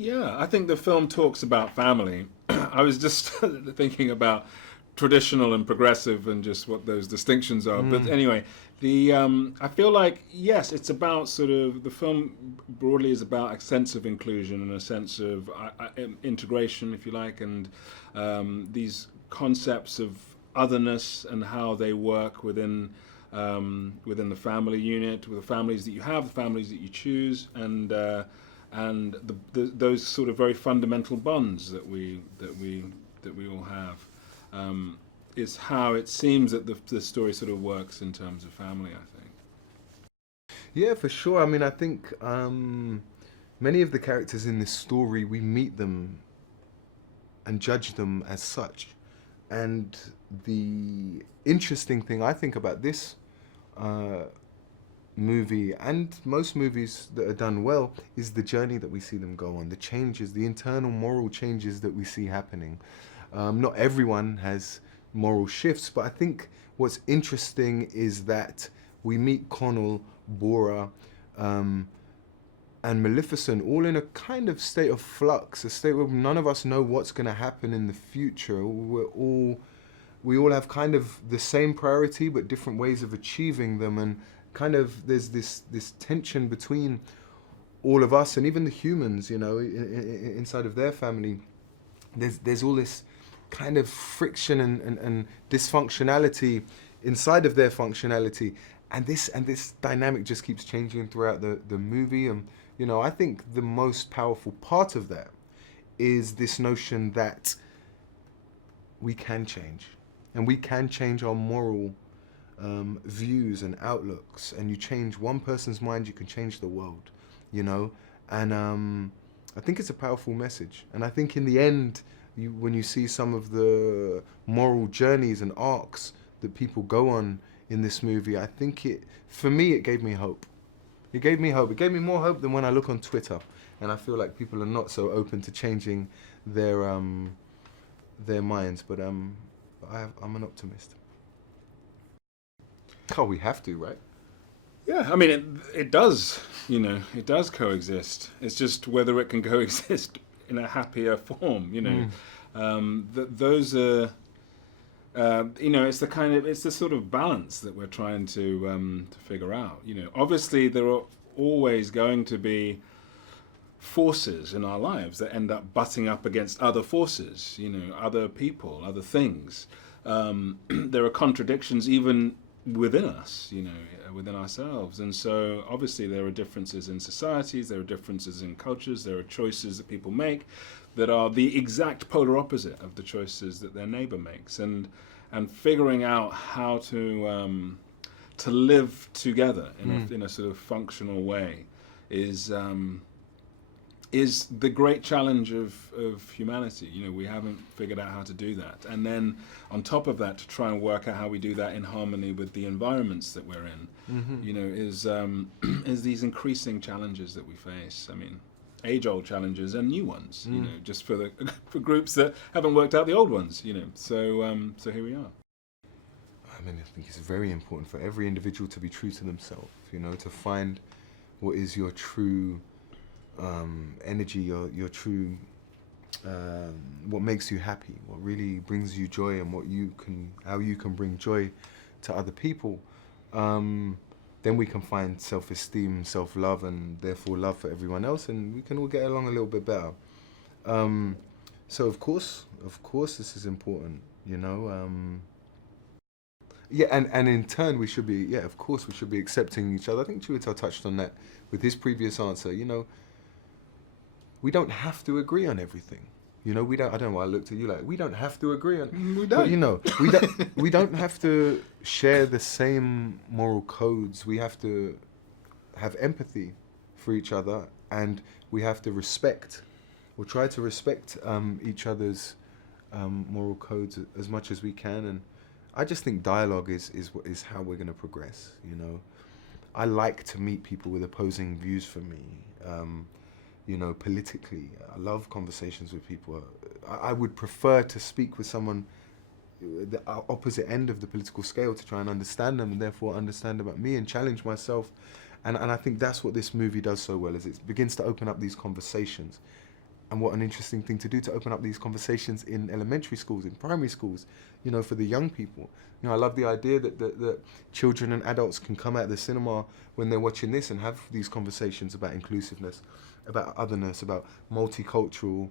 Yeah, I think the film talks about family. I was just thinking about traditional and progressive and just what those distinctions are. But anyway, the I feel like yes, it's about sort of the film broadly is about a sense of inclusion and a sense of integration, if you like, and these concepts of otherness and how they work within the family unit, with the families that you have, the families that you choose, and those sort of very fundamental bonds that we all have, is how it seems that the story sort of works in terms of family, I think. Yeah, for sure. I mean, I think many of the characters in this story, we meet them and judge them as such. And the interesting thing I think about this movie and most movies that are done well is the journey that we see them go on, the changes, the internal moral changes that we see happening. Not everyone has moral shifts, but I think what's interesting is that we meet Connell, Bora, and Maleficent all in a kind of state of flux, a state where none of us know what's going to happen in the future. We all have kind of the same priority but different ways of achieving them, and kind of there's this tension between all of us and even the humans, you know, inside of their family. There's all this kind of friction and dysfunctionality inside of their functionality, and this dynamic just keeps changing throughout the movie. And you know, I think the most powerful part of that is this notion that we can change, and we can change our moral views and outlooks. And you change one person's mind, you can change the world, you know. And I think it's a powerful message. And I think in the end, when you see some of the moral journeys and arcs that people go on in this movie, I think for me, it gave me hope. It gave me hope. It gave me more hope than when I look on Twitter, and I feel like people are not so open to changing their minds. But I'm an optimist. Oh, we have to, right? Yeah, I mean, it does, you know, it does coexist. It's just whether it can coexist in a happier form, you know. Those are, you know, it's the sort of balance that we're trying to figure out. You know, obviously there are always going to be forces in our lives that end up butting up against other forces, you know, other people, other things. There are contradictions even within us, you know, within ourselves. And so obviously there are differences in societies, there are differences in cultures, there are choices that people make that are the exact polar opposite of the choices that their neighbor makes. And figuring out how to live together in a sort of functional way is the great challenge of humanity. You know, we haven't figured out how to do that. And then on top of that, to try and work out how we do that in harmony with the environments that we're in, you know, is these increasing challenges that we face. I mean, age-old challenges and new ones, you know, just for groups that haven't worked out the old ones, you know. So here we are. I mean, I think it's very important for every individual to be true to themselves, you know, to find what is your true energy, your true, what makes you happy, what really brings you joy, and how you can bring joy to other people. Then we can find self-esteem, self-love, and therefore love for everyone else, and we can all get along a little bit better. So of course, this is important, you know. Yeah, and in turn, we should be accepting each other. I think Chiwetel touched on that with his previous answer. You know, we don't have to agree on everything. You know, we don't. I don't know why I looked at you like we don't have to agree on. We don't. But, you know, we don't have to share the same moral codes. We have to have empathy for each other, and we have to respect, or try to respect each other's moral codes as much as we can. And I just think dialogue is how we're going to progress. You know, I like to meet people with opposing views from me. You know, politically, I love conversations with people. I would prefer to speak with someone the opposite end of the political scale to try and understand them, and therefore understand about me and challenge myself. And I think that's what this movie does so well, is it begins to open up these conversations. And what an interesting thing to do, to open up these conversations in elementary schools, in primary schools, you know, for the young people. You know, I love the idea that children and adults can come out of the cinema when they're watching this and have these conversations about inclusiveness, about otherness, about multicultural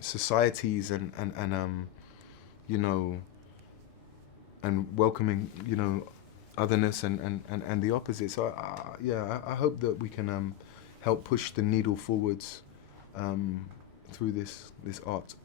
societies and you know, and welcoming, you know, otherness and the opposite. So I hope that we can help push the needle forwards through this art.